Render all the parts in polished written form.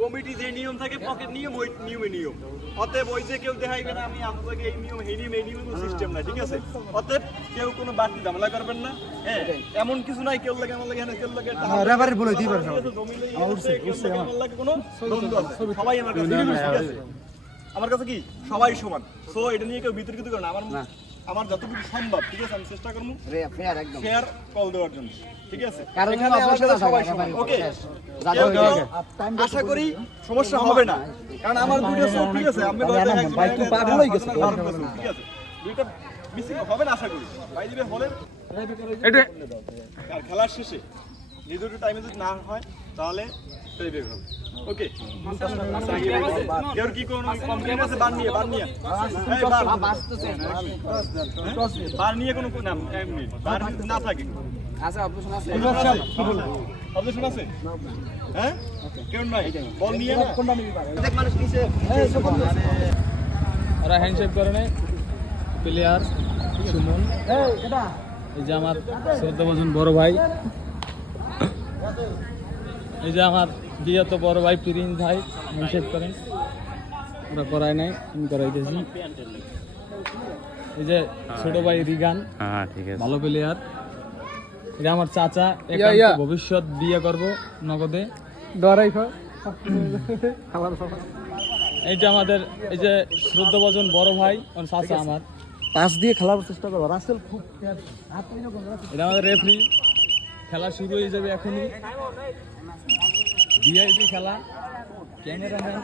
Committee যে নিয়ম থাকে পকেট নিয়ম ওই নিয়মে নিয়ম। অতএব ওই যে কেউ দেখাইবে না আমি আপনাকে এই নিয়ম এই নিয়ম এই নিয়ম সিস্টেম না, ঠিক আছে? অতএব কেউ কোনো বাড়তি ঝামেলা করবেন না। হ্যাঁ, এমন কিছু নাই কেউ লাগে আমার লাগে না কেউ লাগে রেফারি বলে দিই পারে কোনো দ্বন্দ্ব আছে। সবাই আমার কাছে, ঠিক আছে? আমার কাছে কি সবাই সমান। সো এটা নিয়ে কেউ বিতর্কিত করে না। আমার যতটুকু সম্ভব, ঠিক আছে, আমি চেষ্টা করবো ফেয়ার কল দেওয়ার জন্য, ঠিক আছে? এখানে আমাদের সবাই সমান, ওকে? আশা করি সমস্যা হবে না, কারণ আমার দুটো চোখ, ঠিক আছে? আমি ঠিক আছে, দুইটা মিসিং হবে না আশা করি। ভাই দিবে হলে আর খেলার শেষে নির্দিষ্ট টাইমে যদি না হয় তাহলে টাইব্রেক হবে, ওকে? কি কোনো কমপ্লেইন আছে? বার নিয়ে বার নিয়ে কোনো নাম এমনি বার না থাকে। আচ্ছা, অবজেকশন আছে? অবজেকশন আছে? হ্যাঁ, কেউ নাই বল নিয়ে না প্রত্যেক মানুষ নিচে ওরা হ্যান্ডশেক করে নেয়। প্লেয়ার সুমন, এই যে আমার 14 বছর বড় ভাই, এই যে আমার বিয়ত বড় ভাই প্রিন্স ভাই হ্যান্ডশেক করেন। ওরা করায় নাই, আমি করাইতেছি। এই যে ছোট ভাই রিগান, ভালো প্লেয়ার। এটা আমার চাচা, ভবিষ্যৎ বিয়ে করব নগদে। এইটা আমাদের এই যে 14 বছর বড় ভাই চাচা আমার, পাস দিয়ে খেলার চেষ্টা করবো। রাসেল খুব এটা আমাদের রেফারি। খেলা শুরু হয়ে যাবে এখনই, ভিআইপি খেলা। ক্যামেরাম্যান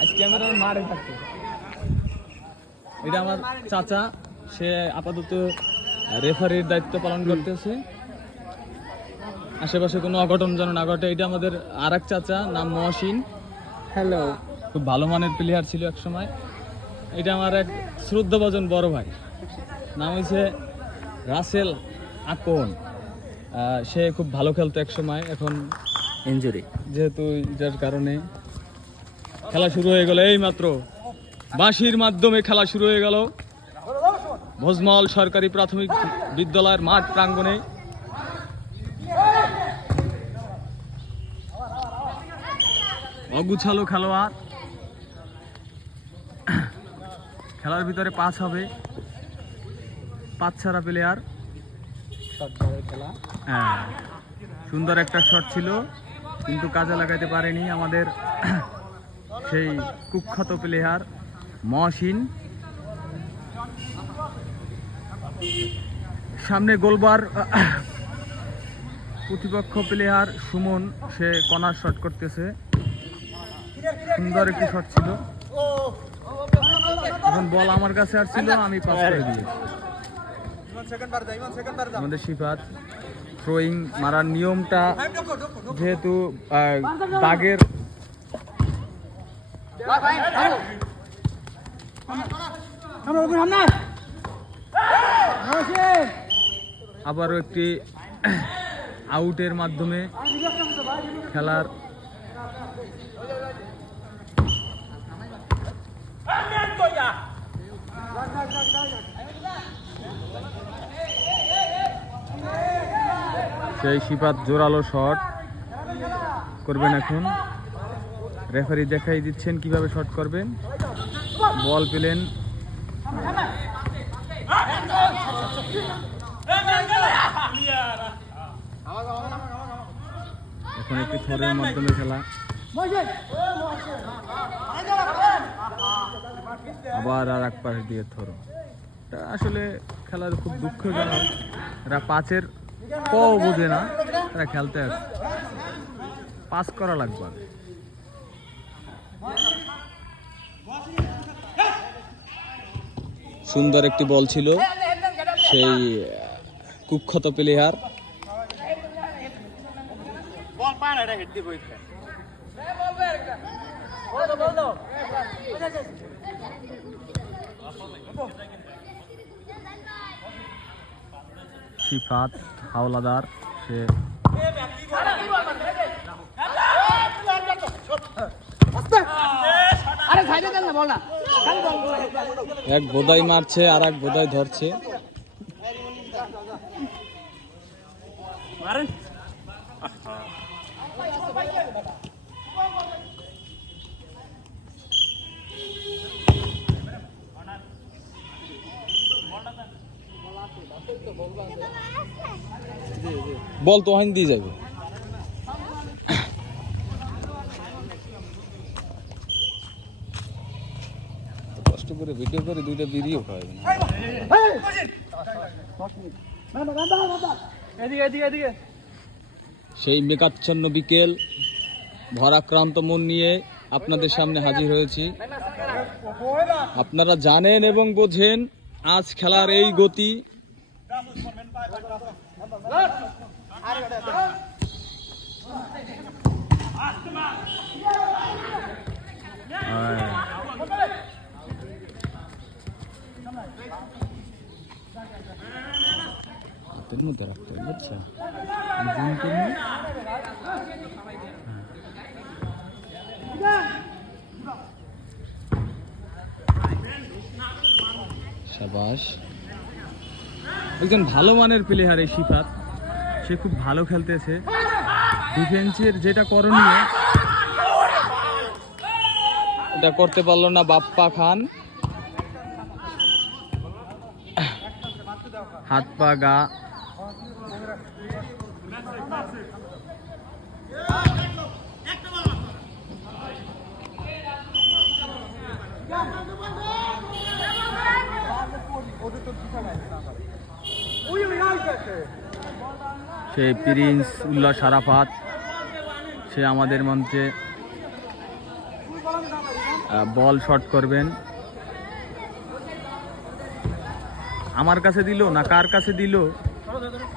আজ ক্যামেরার মারে থাকছে। এটা আমার চাচা, সে আপাতত রেফারির দায়িত্ব পালন করতেছে। আশেপাশে কোনো অঘটন যেন না ঘটে। এটা আমাদের আর এক চাচা, নাম মহসিন। হ্যালো, খুব ভালো মানের প্লেয়ার ছিল এক সময়। এটা আমার এক শ্রদ্ধাভাজন বড় ভাই, নাম হয়েছে রাসেল আকন। সে খুব ভালো খেলতো এক সময়, এখন ইনজুরি, যেহেতু যার কারণে খেলা শুরু হয়ে গেল। এই মাত্র বাঁশির মাধ্যমে খেলা শুরু হয়ে গেল ভোজমল সরকারি প্রাথমিক বিদ্যালয়ের মাঠ প্রাঙ্গণে। অগুছালো খেলোয়াড়, খেলার ভিতরে 5 হবে, 5 ছাড়া প্লেয়ার। হ্যাঁ, সুন্দর একটা শট ছিল, কিন্তু কাজে লাগাতে পারেনি আমাদের সেই কুখ্যাত প্লেয়ার মহসিন। সামনে গোলবার প্রতিপক্ষ প্লেয়ার সুমন, সে কর্নার শট করতেছে। সুন্দর একটি শট ছিল। এখন বল আমার কাছে আসছিল, আমি পাস করে দিয়েছি। আমাদের সিফাত থ্রোয়িং মারার নিয়মটা, যেহেতু দাগের আবারও একটি আউটের মাধ্যমে খেলার সেই সিফাত জোরালো শট করবেন। এখন রেফারি দেখাই দিচ্ছেন কিভাবে শট করবেন। বল পেলেন, এখন একটি থ্রোর মাধ্যমে খেলা। আবার আর এক পাশ দিয়ে থ্রো। এটা আসলে খেলার খুব দুঃখজনক। এরা 5-এর ক বোঝে না, এরা খেলতে আসে। পাস করা লাগবে। সুন্দর একটি বল ছিল সেই কুখ্যাত প্লেয়ার। সিফাত হাওলাদার, সে এক বোদাই মারছে আর এক বোদাই ধরছে। বল তো ওখান দিয়ে যাবে। কষ্ট করে ভিডিও করে দুইটা ভিডিও খাওয়াবে না। সেই মেঘাচ্ছন্ন বিকেল, ভরাক্রান্ত মন নিয়ে আপনাদের সামনে হাজির হয়েছি। আপনারা জানেন এবং বোঝেন আজ খেলার এই গতি। হাতের মধ্যে রাখতে হবে, বুঝছো? জুম করুন। শাবাশ, একজন ভালো মানের প্লেয়ার এই শিফাত, সে খুব ভালো খেলতেছে। ডিফেন্সের যেটা করণীয় এটা করতে পারলো না বাপ্পা খান। হাত পা গা সেই প্রিন্স উল্লাস আরাফাত, সে আমাদের মঞ্চে বল শট করবেন। আমার কাছে দিল না কার কাছে দিল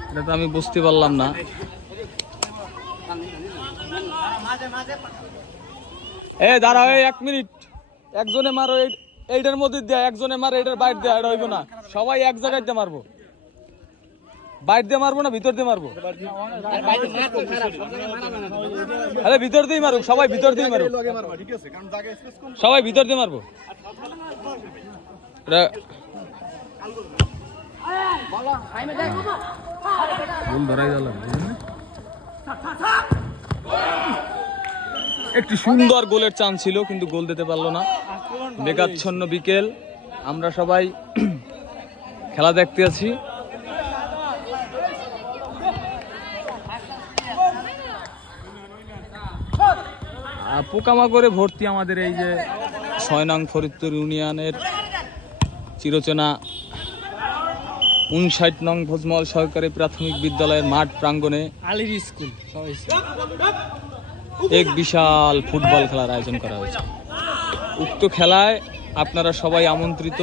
এটা তো আমি বুঝতে পারলাম না। দাঁড়াও, 1 মিনিট, একজনে মারো, এইটার মধ্যে দেয়, একজনে মারো, এটার বাইরে দেয়, এটা হইব না। সবাই এক জায়গায় দিয়ে মারবো, বাইরে দিয়ে মারবো না ভিতর দিয়ে মারবো? আরে ভিতর দিয়ে মারুক, সবাই ভিতর দিয়ে মারুক, সবাই ভিতর দিয়ে মারবো। একটি সুন্দর গোলের চান্স ছিল কিন্তু গোল দিতে পারলো না। মেঘাচ্ছন্ন বিকেল, আমরা সবাই খেলা দেখতে আছি। পোকামাকড়ে ভর্তি আমাদের এই যে 6 নং ফরিদপুর ইউনিয়নের চিরচেনা 59 নং ভোজমহল সরকারি প্রাথমিক বিদ্যালয়ের মাঠ প্রাঙ্গণে আলির স্কুল এক বিশাল ফুটবল খেলার আয়োজন করা হয়েছে। উক্ত খেলায় আপনারা সবাই আমন্ত্রিত।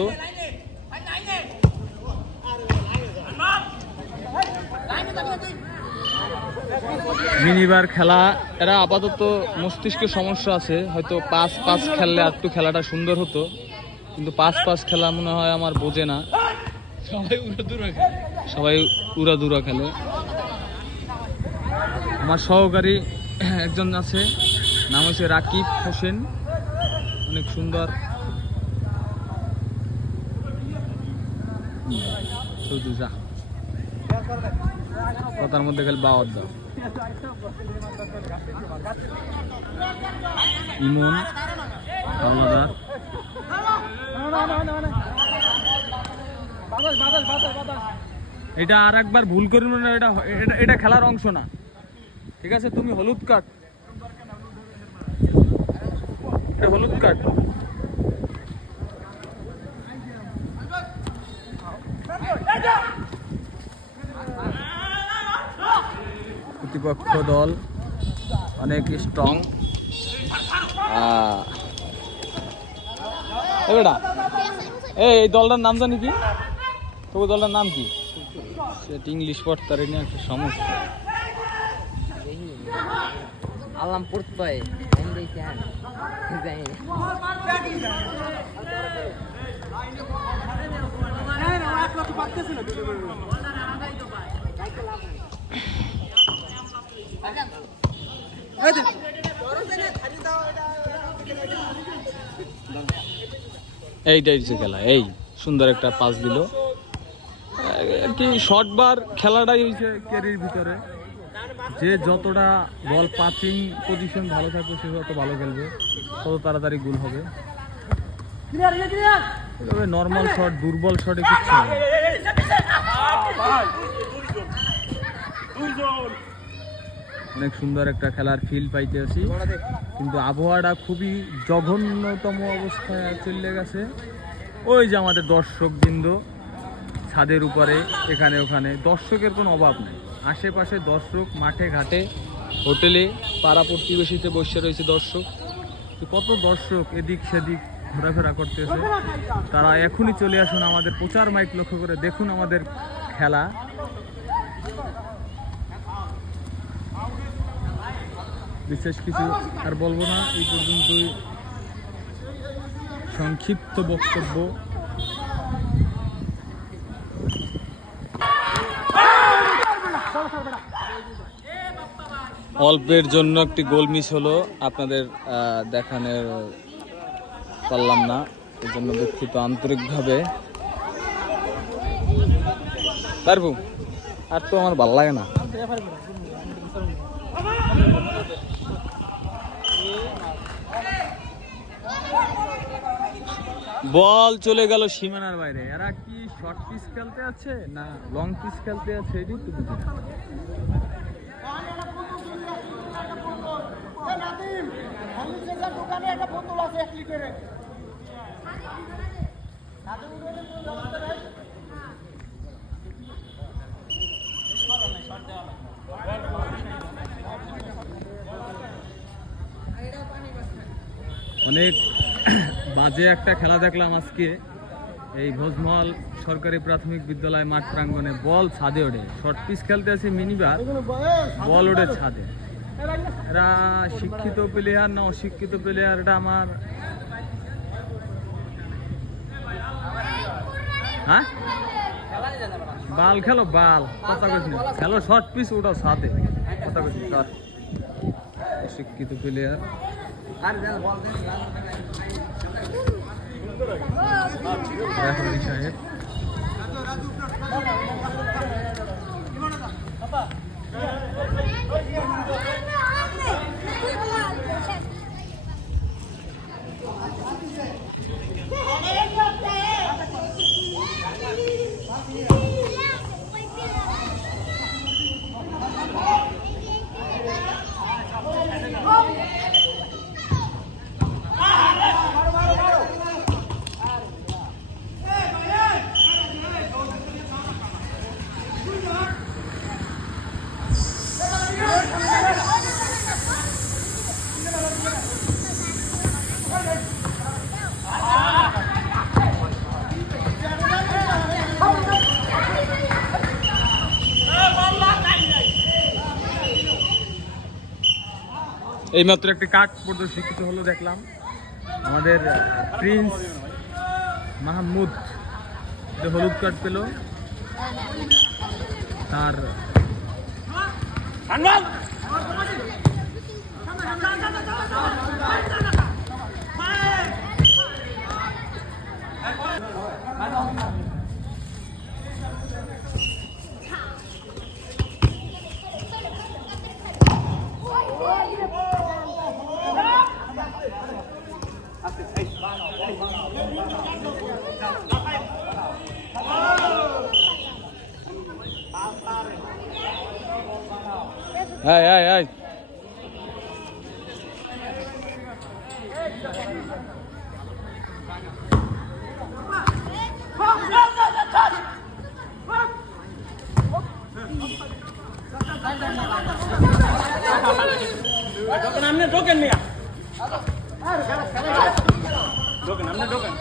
মিনিবার খেলা, এরা আপাতত মস্তিষ্কের সমস্যা আছে, হয়তো 5-5 খেললে একটু খেলাটা সুন্দর হতো, কিন্তু 5-5 খেলা মনে হয় আমার বোঝে না, সবাই উড়াদুরা খেলে। আমার সহকারী একজন আছে, নাম হচ্ছে রাকিব হোসেন, অনেক সুন্দর। কথার মধ্যে খালি বাওয়াত দাও। ইমন হাওলাদার, এটা আর একবার ভুল করবে না, এটা খেলার অংশ না, ঠিক আছে? তুমি হলুদ কার্ড, এটা হলুদ কার্ড। প্রতিপক্ষ দল অনেক স্ট্রং। এই দলটার নাম জানি কি? তবু দলটার নাম কি? সেটা ইংলিশ পড়তে নিয়ে একটা সমস্যা। আলাম পড়তে পারে এইটাই যে খেলা, এই সুন্দর একটা পাস দিল আর কি। শর্ট বার খেলাটাই হয়েছে ক্যারির ভিতরে, যে যতটা বল পাসিং পজিশন ভালো থাকবে সে তত ভালো খেলবে, তত তাড়াতাড়ি গোল হবে। তবে নর্মাল শট, দুর্বল শটে কিচ্ছু না। অনেক সুন্দর একটা খেলার ফিল পাইতে আছি, কিন্তু আবহাওয়াটা খুবই জঘন্যতম অবস্থায় চলে গেছে। ওই যে আমাদের দর্শকবৃন্দ ছাদের উপরে, এখানে ওখানে দর্শকের কোনো অভাব নেই। আশেপাশে দর্শক, মাঠে ঘাটে, হোটেলে, পাড়া প্রতিবেশীতে বসে রয়েছে দর্শক। কত দর্শক এদিক সেদিক ঘোরাফেরা করতেছে। তারা এখনই চলে আসুন, আমাদের প্রচার মাইক লক্ষ্য করে দেখুন আমাদের খেলা। বিশেষ কিছু আর বলবো না, এই পর্যন্তই সংক্ষিপ্ত বক্তব্য। অল্পের জন্য একটি গোল মিস হলো, আপনাদের দেখানোর পারলাম না, এই জন্য দুঃখিত আন্তরিকভাবে। পারবো আর তো আমার ভালো লাগে না। বল চলে গেল সীমানার বাইরে। এরা কি শর্ট পিচ খেলতে আছে না লং পিচ খেলতে আছে, এটাই তো বুঝি না। অনেক বাজে একটা খেলা দেখলাম আজকে এই ভোজমহল সরকারি প্রাথমিক বিদ্যালয় মাঠ প্রাঙ্গণে। বল ছাদে ওঠে, শর্ট পিচ খেলতে আছে মিনিবার, বল ওঠে ছাদে। এরা শিক্ষিত প্লেয়ার না অশিক্ষিত প্লেয়ার, এটা আমার হ্যাঁ বাল খেলো, বাল কথা কইস না, খেলো শর্ট পিচ ওটা ছাদে, কথা কইস না। অশিক্ষিত প্লেয়ার। রেফারি সাহেব এইমাত্র একটি কার্ড প্রদর্শিত হলো দেখলাম। আমাদের প্রিন্স মাহমুদ যে হলুদ কার্ড পেল, তার Hey, hey, hey. ঢোকেন আপনি, ঢোকেন মিয়া, ঢোকেন আপনি, ঢোকেন।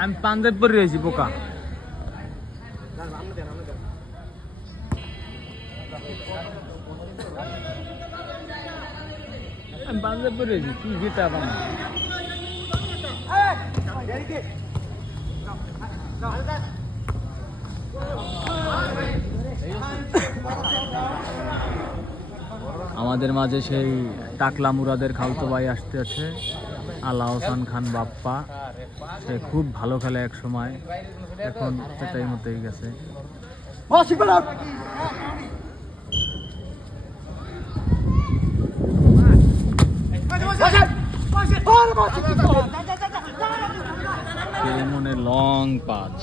আমি পাঞ্জাব পরে রয়েছি বোকা। আমি পাঞ্জাব পরে রয়েছি কি গীতা বানা। আমাদের মাঝে সেই টাকলা মুরাদের খালতো ভাই আসতে আছে, আলা হোসেন খান বাপ্পা। সে খুব ভালো খেলে এক সময়, এখন সেটাই মতোই গেছে। মনে লং পাঁচ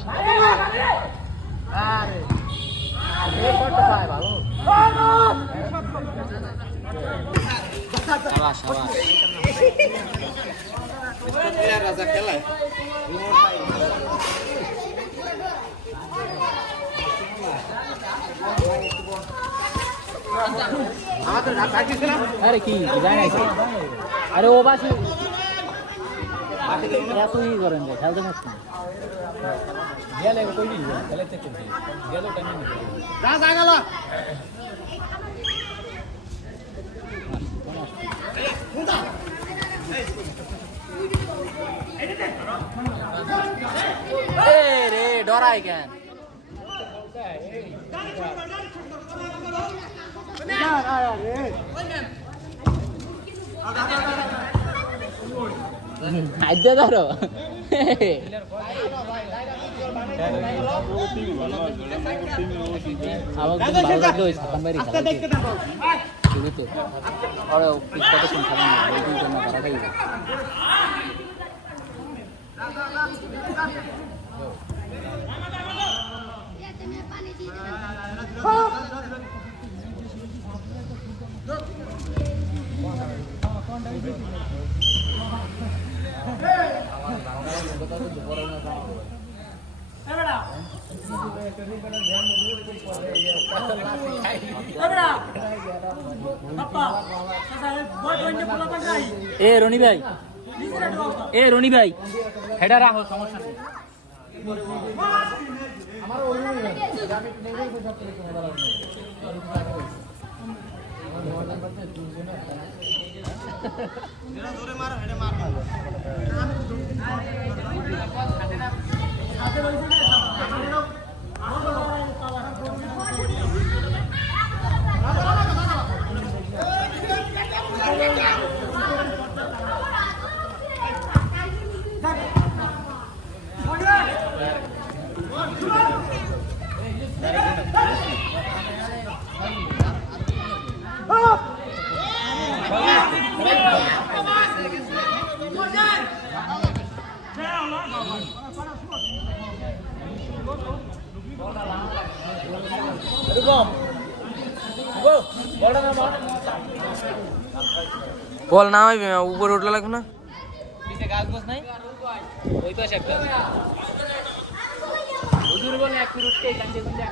আরে কি জানি আরে ও বাসি এতই করেন খেলতে পারছি গেলে কই দিন খেলাতে করছি গেল টাইম যা গেল রে ডরাই কেন খাদ্য ধরো আমাকে ভালো লাগলো ওই সাতান বাড়ি খেলা তো আরে কত কোন খেলা ওই দিন জন্য তারা খাই এ রনি ভাই হেডা রাখো সমস্যা নেই বল না উপরে উঠলে লাগবে না গাছ বস নাই ওই পাশে একটা হুজুর বলে এক মিনিট উঠতে কান্দে কান্দে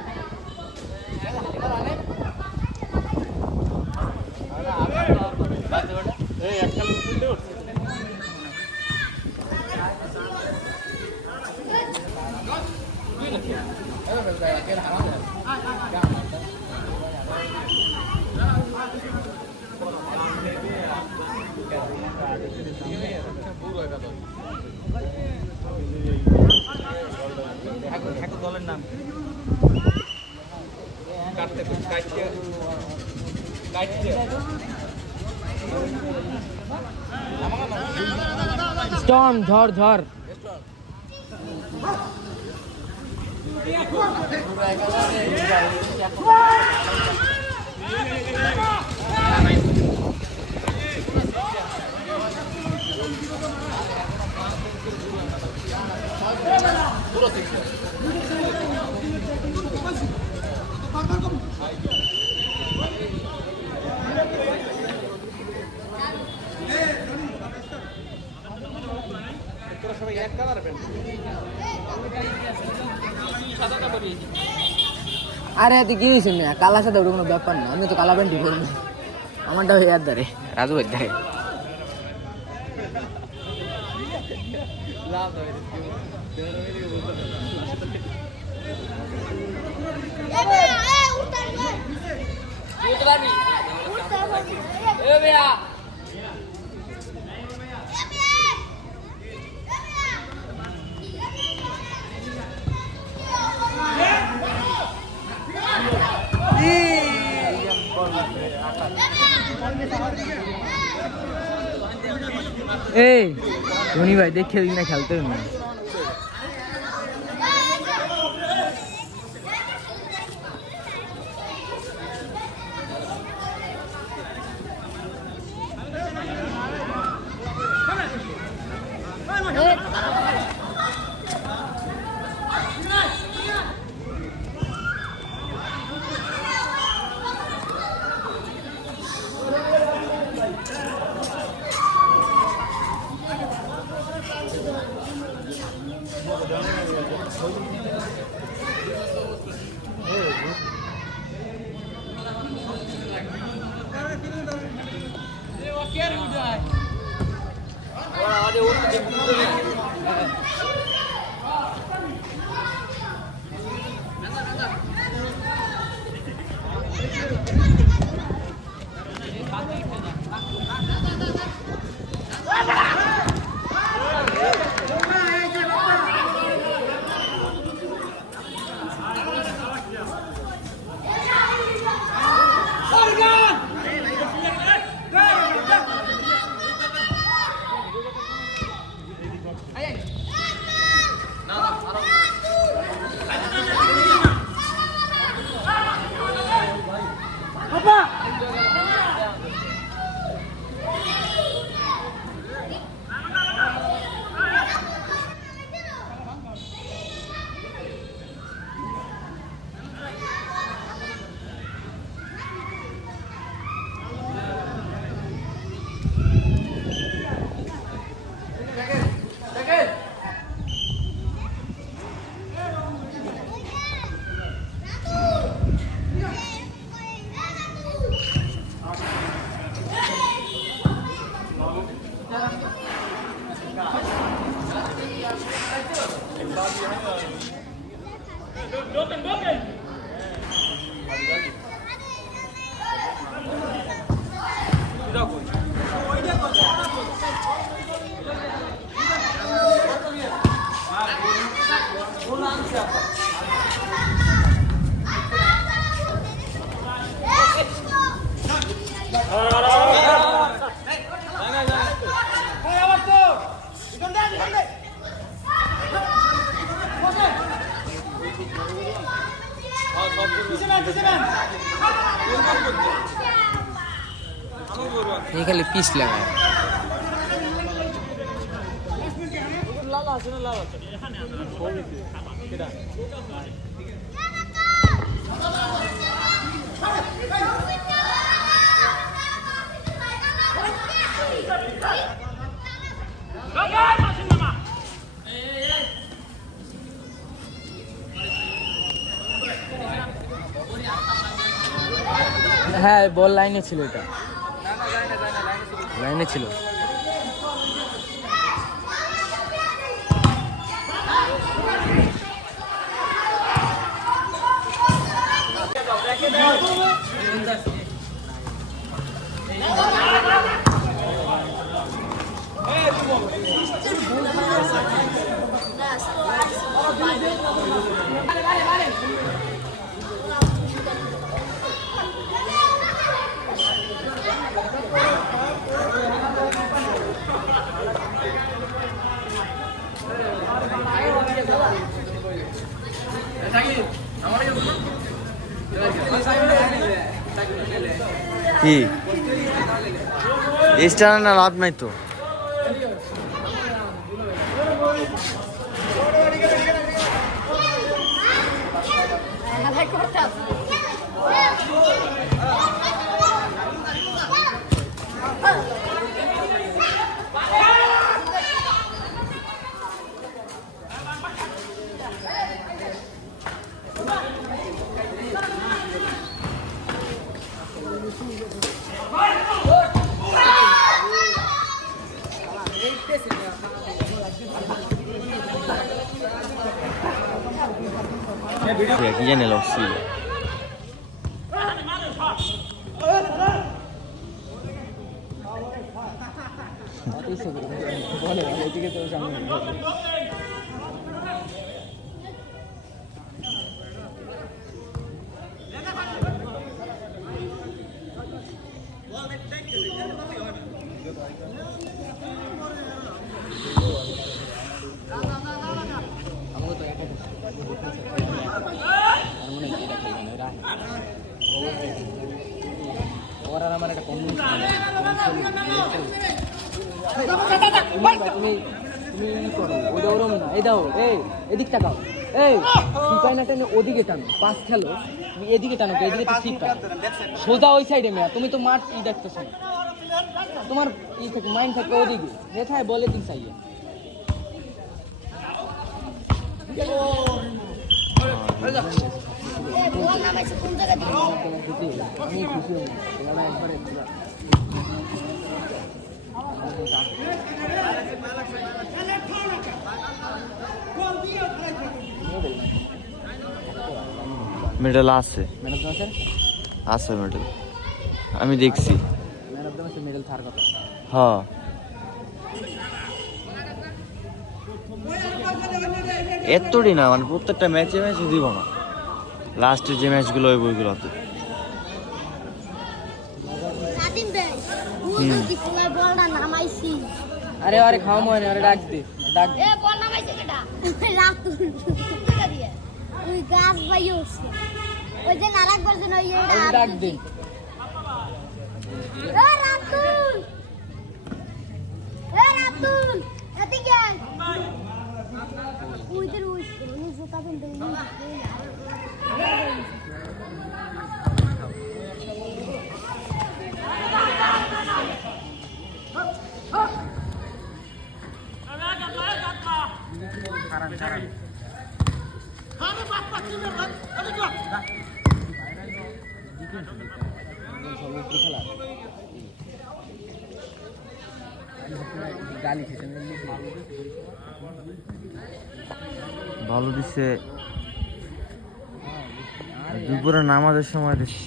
এই একটা উঠতে উঠছে দলের নাম স্টর্ম ঝড় ঝড় আরে তুই কি হয়েছে না কালার সাথে ওটা কোনো ব্যাপার না আমি তো কালা প্যান্টই পরবো আমারটা হয়ে আর ধরে রাজু ভাই ধরে এই ধনী ভাই দেখে দিন না খেলতে না ये खाली पीस लगा है হ্যাঁ বল লাইনে ছিল এটা লাইনে ছিল কি এক্সট্রা না লাভ নাই তো থেকে কি জানি লসছিল। ওরা আমার একটা তুমি করো ওইটা ওরম না, এই দাও, এই এদিক তাকাও, এই সিপাই না টেনে ওদিকে টানো, পাস খেলো তুমি এদিকে টানো, এদিকে তো সিপাই সোজা ওই সাইডে মেয়া, তুমি তো মাঠ ই দেখতেছো না, তোমার ই থাকে মাইন্ড থাকে ওদিকে নেথায় বলে দিন চাইয়ে আমি খুশি হই তোমরা একবারে মেডেল আছে, আছে মেডেল, আমি দেখছি। মেডেল থার কথা হ্যাঁ এতটি না, মানে প্রত্যেকটা ম্যাচে ম্যাচে দিব না, লাস্টের যে ম্যাচগুলো ওই বইগুলোতে। আরে আরে খাওয়া মনে আরে ডাক দে ডাক দে বল নামাইছে কেটা রাতুল টাকা দিয়ে ওই গাছ ভাইও ওই যে নারাক বলছেন ওই ডাক দে রাতুল এদিকে ওইদের ওই জুতা পিনতে ভালো দিচ্ছে, দুপুরে নামাজের সময় দিচ্ছে।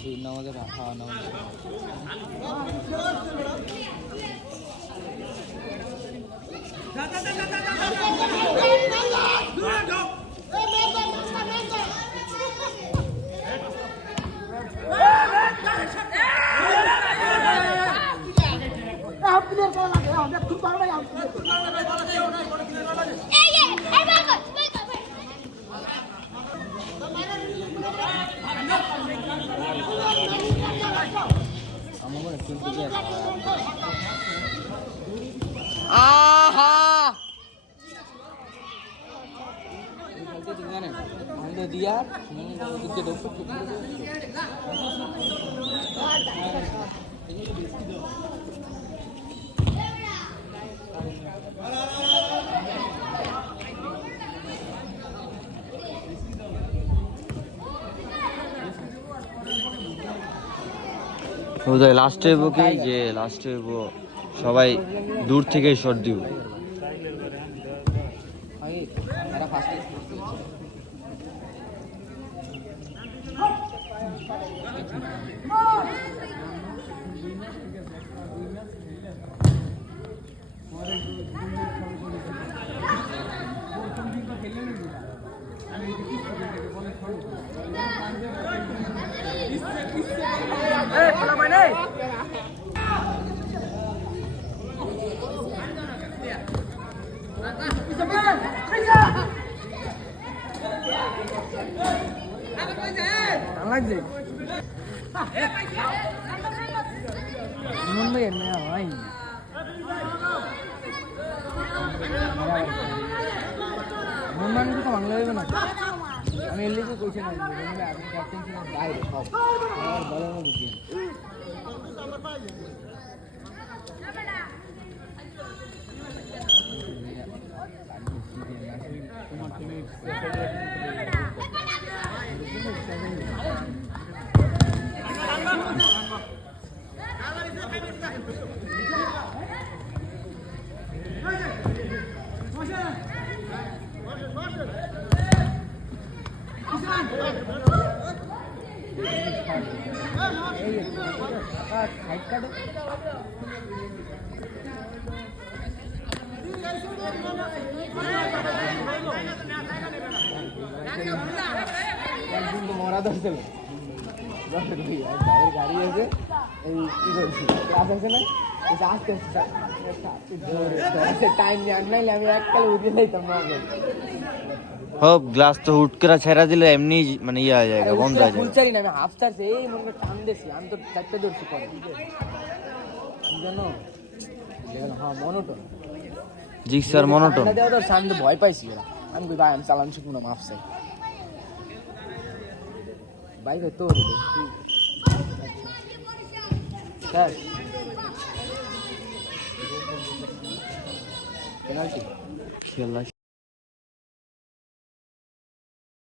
দিয়া লাস্টে হইব কি যে লাস্টে হইব সবাই দূর থেকে শট দিব। লাগছে মন ভাই মেয়া ভাই মন মান তো বাংলা হইবে না, আমি এলে তো কইছি না আপনি ক্যাপ্টেন ছিলেন বাইরে সব আর বলার না বুঝি তোমার সাইড কাটে একদিন তো মরা ধরছিল গাড়ি আছে এই কি করছি ক্লাস আছে না আস্তে আস্তে টাইম নাইলে আমি এককালে উঠে যাইতাম না হোক গ্লাস তো হুট করে ছেড়া দিলে এমনি মানে ইয়ে হয়ে যায় বন্ধ হয়ে যায় ফুলচারি না আমি হাফ চার্জ এই মনে টান দিয়েছি আমি তো চারটে ধরছি পরে জানো হ্যাঁ মনোটন জিক্সার মনোটোন দেওয়া তো আমি তো ভয় পাইছি ওরা আমি কই ভাই আমি চালান শিখবো না মাফ চাই ভাই তো স্যার পেনাল্টি খেলা